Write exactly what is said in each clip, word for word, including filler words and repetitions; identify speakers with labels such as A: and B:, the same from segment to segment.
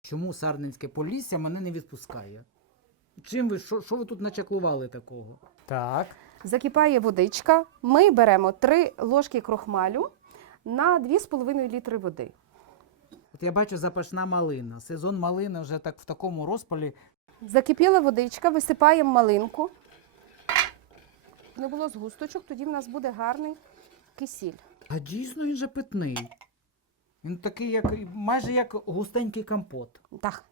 A: чому Сарненське Полісся мене не відпускає. Чим ви, що, що ви тут начаклували такого? Так.
B: Закипає водичка. Ми беремо три ложки крохмалю на дві з половиною літри води.
A: От я бачу запашна малина. Сезон малини вже так в такому розпалі.
B: Закипіла водичка, висипаємо малинку. Не було згусточок, тоді в нас буде гарний кисіль.
A: А дійсно він же питний. Він такий, як, майже як густенький компот.
B: Так.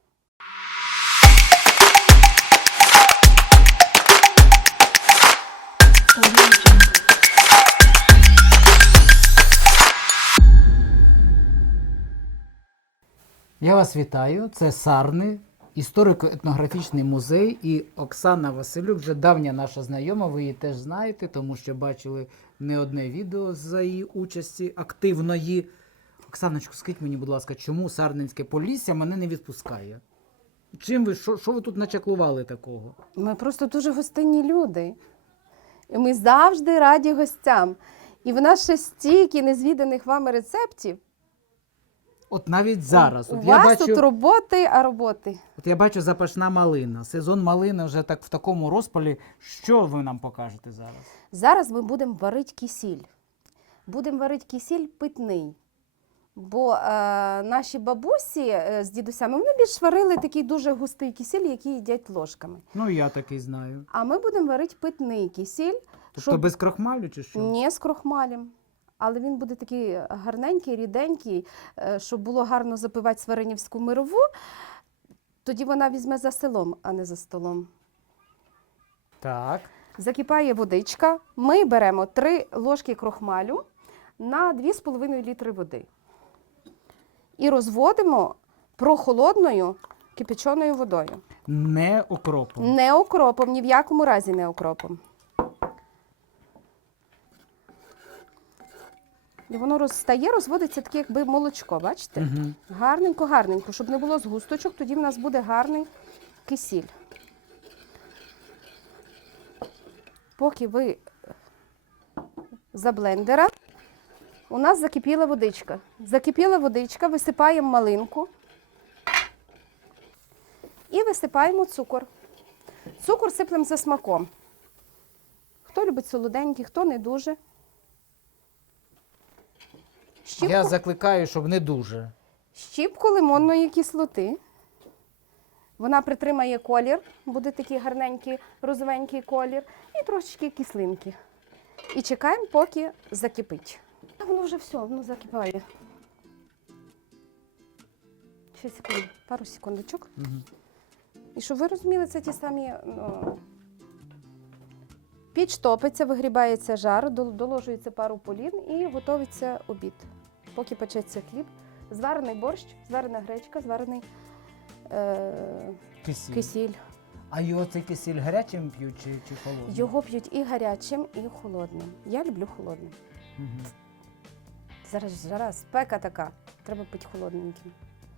A: Я вас вітаю. Це Сарни, історико-етнографічний музей. І Оксана Василюк, вже давня наша знайома, ви її теж знаєте, тому що бачили не одне відео за її участі активної. Оксаночко, скажіть мені, будь ласка, чому Сарненське Полісся мене не відпускає? Чим ви, що, що ви тут начаклували такого?
B: Ми просто дуже гостинні люди. І ми завжди раді гостям. І в нас ще стільки незвіданих вами рецептів.
A: От навіть зараз.
B: У
A: От
B: вас
A: я бачу,
B: тут роботи, а роботи.
A: от я бачу запашна малина. Сезон малини вже так в такому розпалі. Що ви нам покажете зараз?
B: Зараз ми будемо варити кисіль. Будемо варити кисіль питний. Бо е, наші бабусі е, з дідусями, вони більш варили такий дуже густий кисіль, який їдять ложками.
A: Ну, я такий знаю.
B: А ми будемо варити питний кисіль.
A: Тобто без крохмалю чи що?
B: Не з крохмалем. Але він буде такий гарненький, ріденький, е, щоб було гарно запивати сваринівську мирову. Тоді вона візьме за селом, а не за столом.
A: Так.
B: Закипає водичка. Ми беремо три ложки крохмалю на дві з половиною літри води. І розводимо прохолодною кипяченою водою.
A: Не окропом.
B: Не окропом, ні в якому разі не окропом. І воно розстає, розводиться таке, якби молочко, бачите?
A: Угу.
B: Гарненько, гарненько, щоб не було згусточок, тоді в нас буде гарний кисіль. Поки ви за блендера, у нас закипіла водичка. Закипіла водичка, висипаємо малинку і висипаємо цукор. Цукор сиплемо за смаком. Хто любить солоденький, хто не дуже. Щіпку,
A: Я закликаю, щоб не дуже.
B: щіпку лимонної кислоти. Вона притримає колір, буде такий гарненький розовенький колір. І трошечки кислинки. І чекаємо, поки закипить. А воно вже все, воно закипає. Ще секунду, пару секундочок.
A: Угу.
B: І щоб ви розуміли, це ті самі... Ну, піч топиться, вигрібається жар, дол- доложується пару полін і готується обід. Поки печеться хліб, зварений борщ, зварена гречка, зварений е-
A: Кисіль.
B: кисіль.
A: А його цей кисіль гарячим п'ють чи, чи холодним?
B: Його п'ють і гарячим, і холодним. Я люблю холодним.
A: Угу.
B: Зараз жара, спека така, треба пити холодненьким.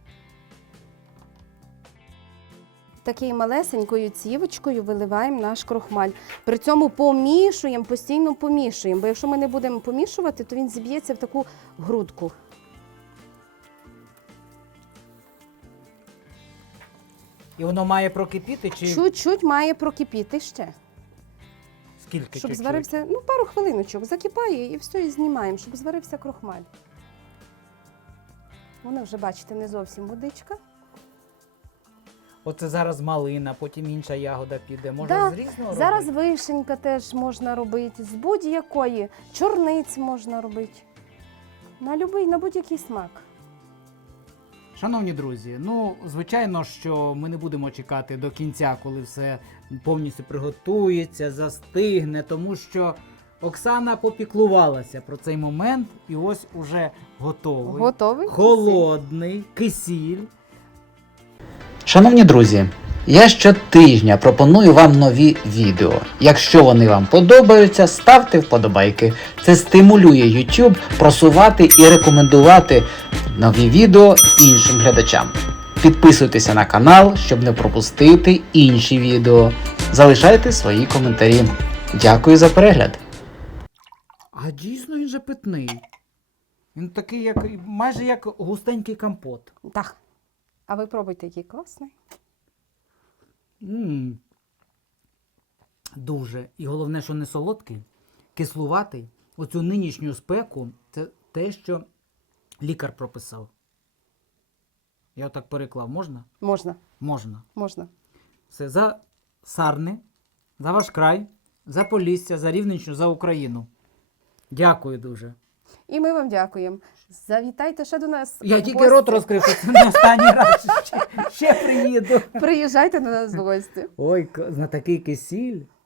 B: Такою малесенькою цівочкою виливаємо наш крохмаль. При цьому помішуємо, постійно помішуємо, бо якщо ми не будемо помішувати, то він зіб'ється в таку грудку.
A: І воно має прокипіти чи
B: Чуть-чуть має прокипіти ще,
A: скільки?
B: щоб
A: чуть-чуть?
B: зварився, ну пару хвилиночок, закипає і все, і знімаємо, щоб зварився крохмаль. Воно вже, бачите, не зовсім водичка.
A: Оце зараз малина, потім інша ягода піде. Можна
B: Да,
A: з різного
B: зараз
A: робити?
B: вишенька теж можна робити, з будь-якої, чорниць можна робити. На любий, на будь-який смак.
A: Шановні друзі, ну, звичайно, що ми не будемо чекати до кінця, коли все повністю приготується, застигне, тому що Оксана попіклувалася про цей момент і ось уже готовий.
B: Готовий?
A: Холодний кисіль.
C: Шановні друзі, я щотижня пропоную вам нові відео. Якщо вони вам подобаються, ставте вподобайки. Це стимулює YouTube просувати і рекомендувати нові відео іншим глядачам. Підписуйтеся на канал, щоб не пропустити інші відео. Залишайте свої коментарі. Дякую за перегляд.
A: А дійсно він же питний. Він такий, як, майже як густенький компот.
B: Так. А ви пробуйте, який класний.
A: М. Дуже. І головне, що не солодкий, кислуватий. Оцю нинішню спеку – це те, що лікар прописав. Я отак переклав. Можна?
B: Можна,
A: Можна.
B: можна.
A: Все. За Сарни, за ваш край, за Полісся, за Рівненщину, за Україну. Дякую дуже.
B: І ми вам дякуємо. Завітайте ще до нас.
A: Я
B: в
A: тільки
B: гості.
A: рот розкрив, що це не останній раз. Ще, ще приїду.
B: Приїжджайте до нас в гості.
A: Ой, к- на такий кисіль.